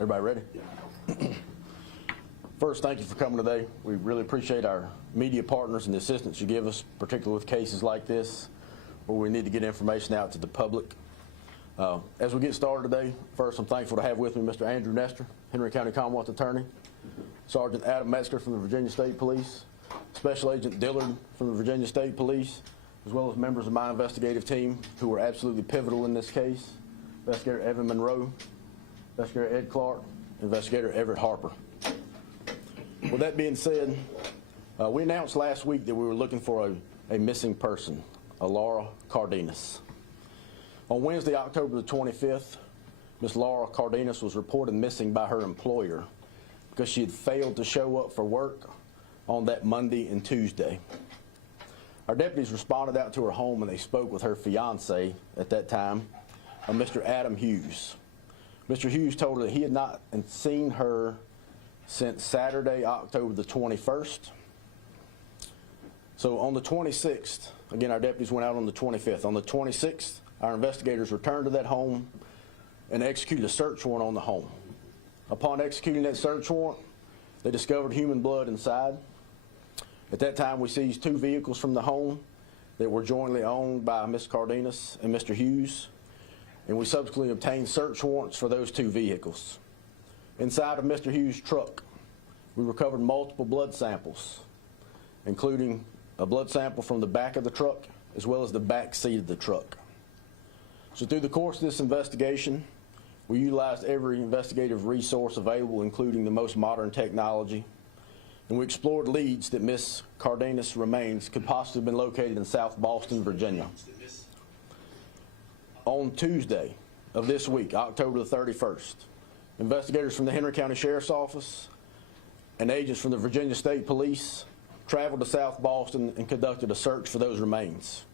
Everybody ready? Yeah. First, thank you for coming today. We really appreciate our media partners and the assistance you give us, particularly with cases like this, where we need to get information out to the public. As we get started today, first I'm thankful to have with me Mr. Andrew Nestor, Henry County Commonwealth Attorney, Sergeant Adam Metzger from the Virginia State Police, Special Agent Dillard from the Virginia State Police, as well as members of my investigative team who were absolutely pivotal in this case, Investigator Evan Monroe, Investigator Ed Clark, Investigator Everett Harper. With that being said, we announced last week that we were looking for a missing person, a Laura Cardenas. On Wednesday, October the 25th, Miss Laura Cardenas was reported missing by her employer because she had failed to show up for work on that Monday and Tuesday. Our deputies responded out to her home and they spoke with her fiance at that time, Mr. Adam Hughes. Mr. Hughes told her that he had not seen her since Saturday, October the 21st. So on the 26th, again, our deputies went out on the 25th. On the 26th, our investigators returned to that home and executed a search warrant on the home. Upon executing that search warrant, they discovered human blood inside. At that time, we seized 2 vehicles from the home that were jointly owned by Ms. Cardenas and Mr. Hughes, and we subsequently obtained search warrants for those 2 vehicles. Inside of Mr. Hughes' truck, we recovered multiple blood samples, including a blood sample from the back of the truck as well as the back seat of the truck. So through the course of this investigation, we utilized every investigative resource available, including the most modern technology, and we explored leads that Ms. Cardenas' remains could possibly have been located in South Boston, Virginia. On Tuesday of this week, October the 31st, investigators from the Henry County Sheriff's Office and agents from the Virginia State Police traveled to South Boston and conducted a search for those remains.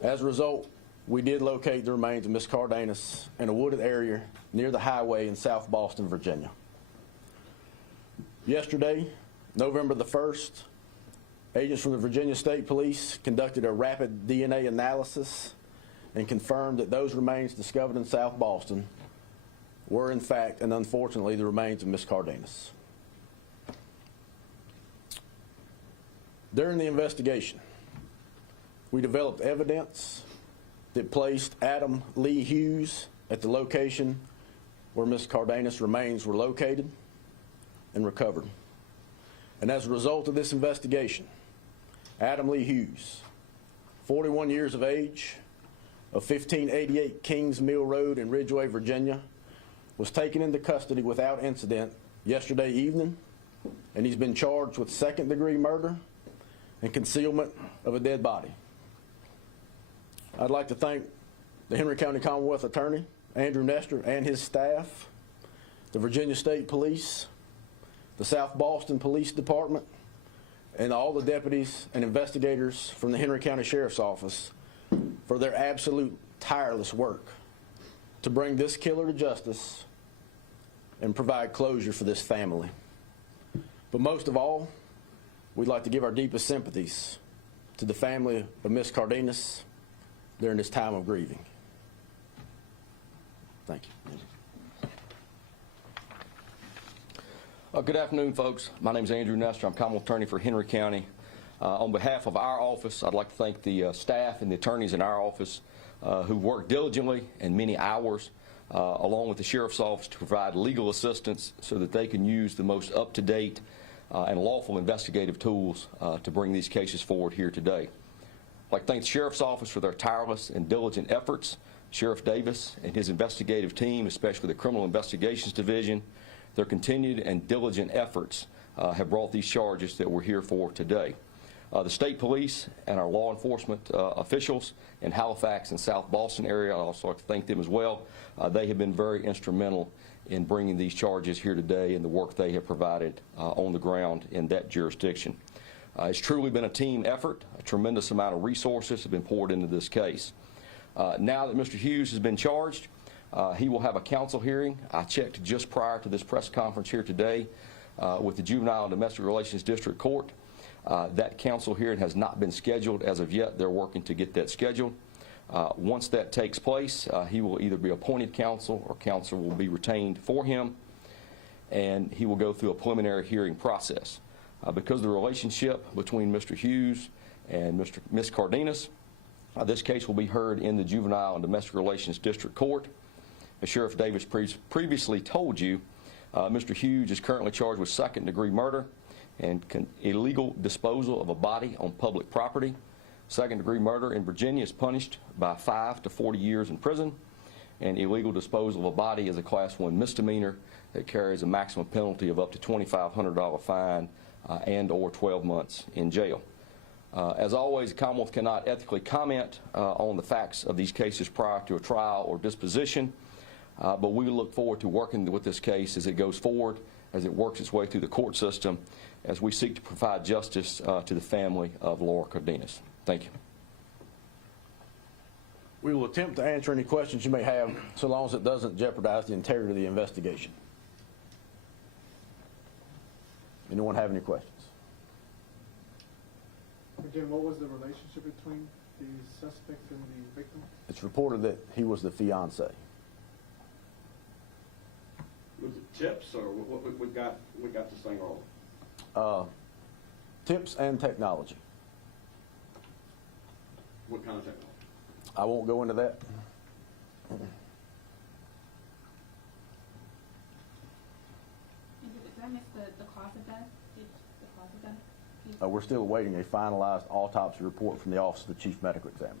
As a result, we did locate the remains of Ms. Cardenas in a wooded area near the highway in South Boston, Virginia. Yesterday, November the 1st, agents from the Virginia State Police conducted a rapid DNA analysis and confirmed that those remains discovered in South Boston were in fact and unfortunately the remains of Ms. Cardenas. During the investigation, we developed evidence that placed Adam Lee Hughes at the location where Ms. Cardenas' remains were located and recovered. And as a result of this investigation, Adam Lee Hughes, 41 years of age, of 1588 Kings Mill Road in Ridgeway, Virginia, was taken into custody without incident yesterday evening, and he's been charged with second-degree murder and concealment of a dead body. I'd like to thank the Henry County Commonwealth Attorney, Andrew Nestor, and his staff, the Virginia State Police, the South Boston Police Department, and all the deputies and investigators from the Henry County Sheriff's Office for their absolute tireless work to bring this killer to justice and provide closure for this family. But most of all, we'd like to give our deepest sympathies to the family of Ms. Cardenas during this time of grieving. Thank you. Good afternoon, folks. My name is Andrew Nestor. I'm Commonwealth Attorney for Henry County. On behalf of our office, I'd like to thank the staff and the attorneys in our office who worked diligently and many hours along with the Sheriff's Office to provide legal assistance so that they can use the most up-to-date and lawful investigative tools to bring these cases forward here today. I'd like to thank the Sheriff's Office for their tireless and diligent efforts, Sheriff Davis and his investigative team, especially the Criminal Investigations Division. Their continued and diligent efforts have brought these charges that we're here for today. The state police and our law enforcement officials in Halifax and South Boston area, I'd also like to thank them as well. They have been very instrumental in bringing these charges here today and the work they have provided on the ground in that jurisdiction. It's truly been a team effort. A tremendous amount of resources have been poured into this case. Now that Mr. Hughes has been charged, he will have a counsel hearing. I checked just prior to this press conference here today with the Juvenile and Domestic Relations District Court. That counsel hearing has not been scheduled as of yet. They're working to get that scheduled. Once that takes place, he will either be appointed counsel or counsel will be retained for him, and he will go through a preliminary hearing process. Because of the relationship between Mr. Hughes and Ms. Cardenas, this case will be heard in the Juvenile and Domestic Relations District Court. As Sheriff Davis previously told you, Mr. Hughes is currently charged with second-degree murder and illegal disposal of a body on public property. Second-degree murder in Virginia is punished by 5 to 40 years in prison, and illegal disposal of a body is a Class 1 misdemeanor that carries a maximum penalty of up to $2,500 fine and or 12 months in jail. As always, the Commonwealth cannot ethically comment on the facts of these cases prior to a trial or disposition, but we look forward to working with this case as it goes forward, as it works its way through the court system, as we seek to provide justice to the family of Laura Cardenas. Thank you. We will attempt to answer any questions you may have, so long as it doesn't jeopardize the integrity of the investigation. Anyone have any questions? Again, what was the relationship between the suspect and the victim? It's reported that he was the fiance. Was it tips or what we got this thing rolling? Tips and technology. What kind of technology? I won't go into that. Did I miss the cause of death? The cause of death? We're still awaiting a finalized autopsy report from the Office of the Chief Medical Examiner.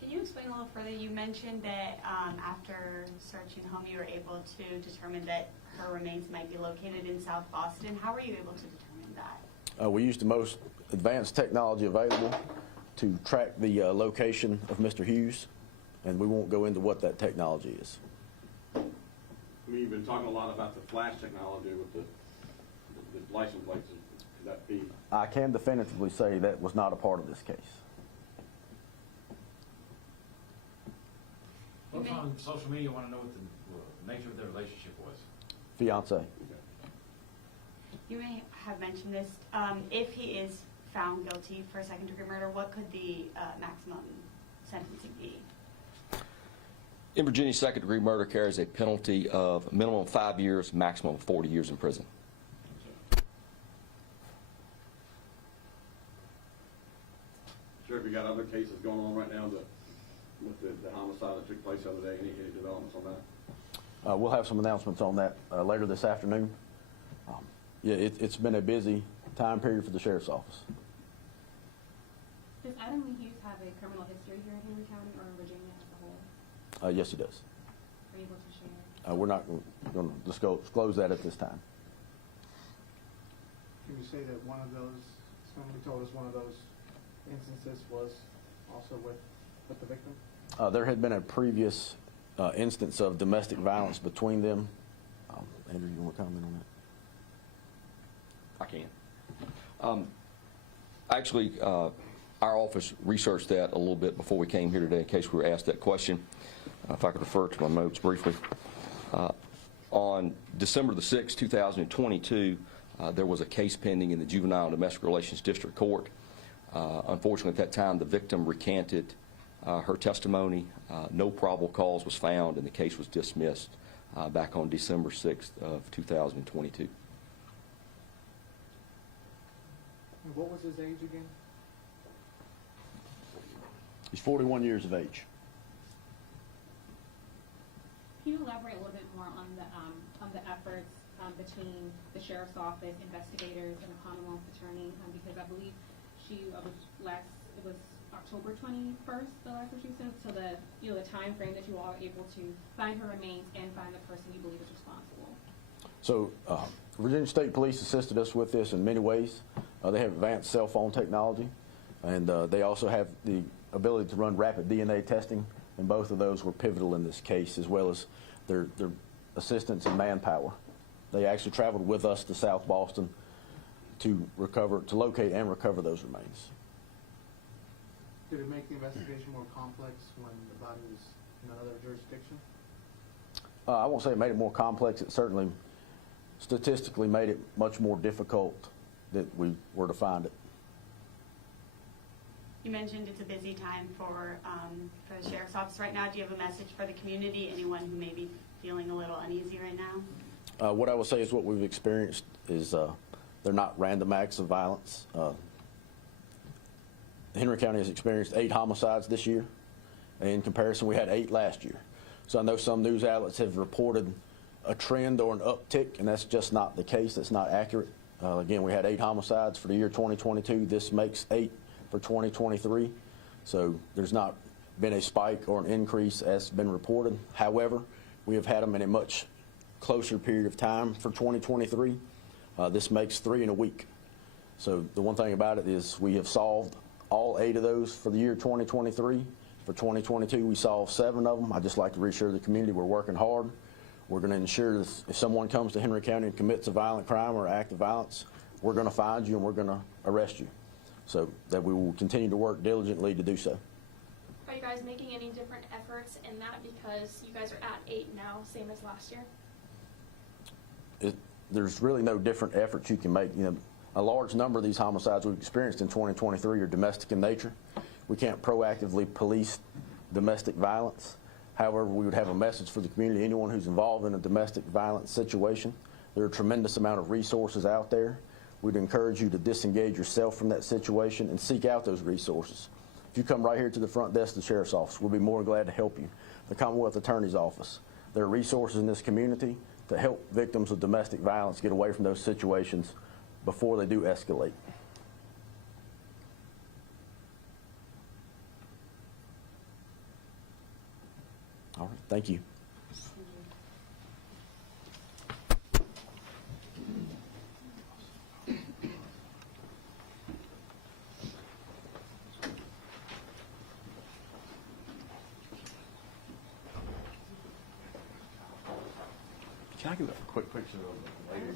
Can you explain a little further? You mentioned that after searching the home, you were able to determine that her remains might be located in South Boston. How were you able to determine that? We used the most advanced technology available to track the location of Mr. Hughes, and we won't go into what that technology is. I mean, you've been talking a lot about the flash technology with the license plates. Could that be? I can definitively say that was not a part of this case. Folks on social media want to know what the nature of their relationship was. Fiance. Okay. You may have mentioned this. If he is found guilty for second-degree murder, what could the maximum sentencing be? In Virginia, second-degree murder carries a penalty of minimum 5 years, maximum of 40 years in prison. Sheriff, you got other cases going on right now with the homicide that took place the other day? Any developments on that? We'll have some announcements on that later this afternoon. Yeah, it's been a busy time period for the Sheriff's Office. Does Adam Lee Hughes have a criminal history here in Henry County or in Virginia as a whole? Yes, he does. Are you able to share? We're not going to disclose that at this time. Can you say that one of those, somebody told us one of those instances was also with the victim? There had been a previous instance of domestic violence between them. Andrew, you want to comment on that? I can. Actually, our office researched that a little bit before we came here today in case we were asked that question. If I could refer to my notes briefly. On December the 6th, 2022, there was a case pending in the Juvenile and Domestic Relations District Court. Unfortunately, at that time, the victim recanted her testimony. No probable cause was found, and the case was dismissed back on December 6th of 2022. And what was his age again? He's 41 years of age. Can you elaborate a little bit more on the efforts between the Sheriff's Office, investigators, and the Commonwealth Attorney? Because I believe it was October 21st, the last time she said, so the time frame that you all were able to find her remains and find the person you believe is responsible. So Virginia State Police assisted us with this in many ways. They have advanced cell phone technology, and they also have the ability to run rapid DNA testing, and both of those were pivotal in this case, as well as their assistance and manpower. They actually traveled with us to South Boston to locate and recover those remains. Did it make the investigation more complex when the body was in another jurisdiction? I won't say it made it more complex. It certainly statistically made it much more difficult that we were to find it. You mentioned it's a busy time for the sheriff's office right now. Do you have a message for the community, anyone who may be feeling a little uneasy right now? What I will say is what we've experienced is they're not random acts of violence. Henry County has experienced 8 homicides this year. In comparison, we had 8 last year. So I know some news outlets have reported a trend or an uptick, and that's just not the case. That's not accurate. Again, we had 8 homicides for the year 2022. This makes 8 for 2023. So there's not been a spike or an increase as been reported. However, we have had them in a much closer period of time for 2023. This makes 3 in a week. So the one thing about it is we have solved all 8 of those for the year 2023. For 2022, we solved 7 of them. I'd just like to reassure the community we're working hard. We're going to ensure that if someone comes to Henry County and commits a violent crime or act of violence, we're going to find you and we're going to arrest you. So that we will continue to work diligently to do so. Are you guys making any different efforts in that because you guys are at 8 now, same as last year? There's really no different efforts you can make. You know, a large number of these homicides we've experienced in 2023 are domestic in nature. We can't proactively police domestic violence. However, we would have a message for the community, anyone who's involved in a domestic violence situation. There are a tremendous amount of resources out there. We'd encourage you to disengage yourself from that situation and seek out those resources. If you come right here to the front desk of the Sheriff's Office, we'll be more than glad to help you. The Commonwealth Attorney's Office. There are resources in this community to help victims of domestic violence get away from those situations before they do escalate. All right, thank you. Can I get a quick picture of the lady?